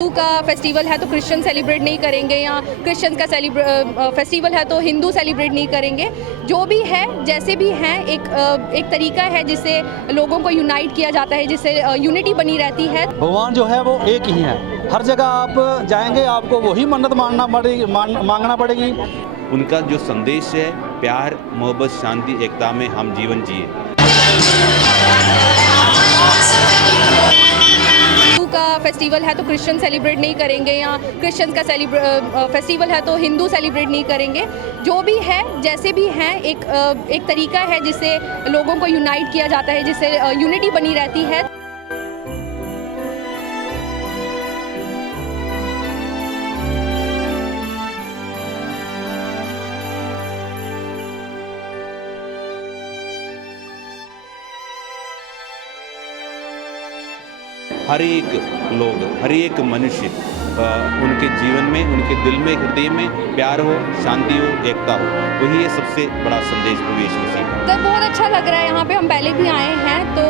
हिंदू का फेस्टिवल है तो क्रिश्चियन सेलिब्रेट नहीं करेंगे, या क्रिश्चियन का फेस्टिवल है तो हिंदू सेलिब्रेट नहीं करेंगे। जो भी है, जैसे भी हैं, एक तरीका है जिससे लोगों को यूनाइट किया जाता है, जिससे यूनिटी बनी रहती है। भगवान जो है वो एक ही है। हर जगह आप जाएंगे आपको वही मन्नत मांगना पड़ेगी। उनका जो संदेश है, प्यार, मोहब्बत, शांति, एकता में हम जीवन जिए। हिंदू का फेस्टिवल है तो क्रिश्चियन सेलिब्रेट नहीं करेंगे, या क्रिश्चियन का फेस्टिवल है तो हिंदू सेलिब्रेट नहीं करेंगे। जो भी है, जैसे भी हैं, एक तरीका है जिससे लोगों को यूनाइट किया जाता है, जिससे यूनिटी बनी रहती है। हर एक लोग, हर एक मनुष्य उनके जीवन में, उनके दिल में, हृदय में प्यार हो, शांति हो, एकता हो, वही है सबसे बड़ा संदेश प्रभु यीशु मसीह का। तो बहुत अच्छा लग रहा है। यहाँ पे हम पहले भी आए हैं तो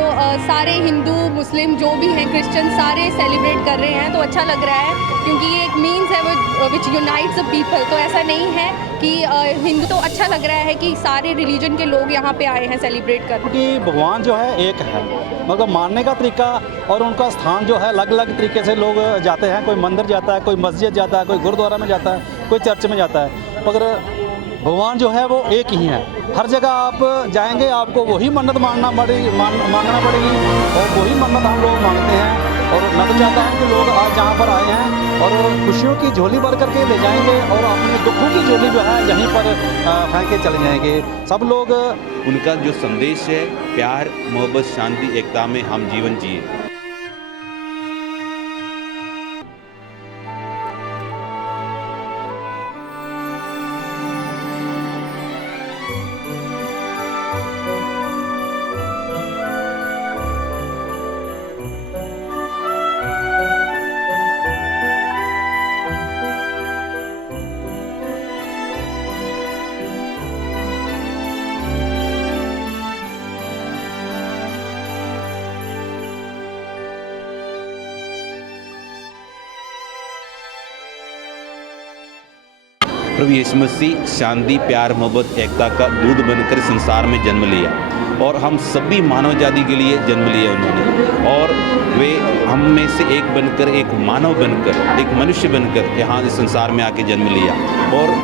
सारे हिंदू, मुस्लिम जो भी हैं, क्रिश्चियन, सारे सेलिब्रेट कर रहे हैं, तो अच्छा लग रहा है क्योंकि ये एक मीन्स है विच यूनाइट्स द पीपल। तो ऐसा नहीं है कि हिंदू, तो अच्छा लग रहा है कि सारे रिलीजन के लोग यहाँ पे आए हैं सेलिब्रेट कर। क्योंकि भगवान जो है एक है, मगर मानने का तरीका और उनका स्थान जो है अलग अलग तरीके से लोग जाते हैं। कोई मंदिर जाता है, कोई मस्जिद जाता है, कोई गुरुद्वारा में जाता है, कोई चर्च में जाता है, मगर भगवान जो है वो एक ही है। हर जगह आप जाएंगे आपको वही मन्नत मांगना पड़ेगी और वही मन्नत हम लोग मांगते हैं। और मैं तो चाहता हूँ कि लोग आज जहाँ पर आए हैं और खुशियों की झोली भर करके ले जाएंगे और अपने दुखों की झोली जो है यहीं पर फेंक के चले जाएंगे सब लोग। उनका जो संदेश है, प्यार, मोहब्बत, शांति, एकता में हम जीवन जिए। प्रभु यीशु मसीह शांति, प्यार, मोहब्बत, एकता का दूध बनकर संसार में जन्म लिया और हम सभी मानव जाति के लिए जन्म लिया उन्होंने। और वे हम में से एक बनकर, एक मानव बनकर, एक मनुष्य बनकर यहाँ इस संसार में आके जन्म लिया। और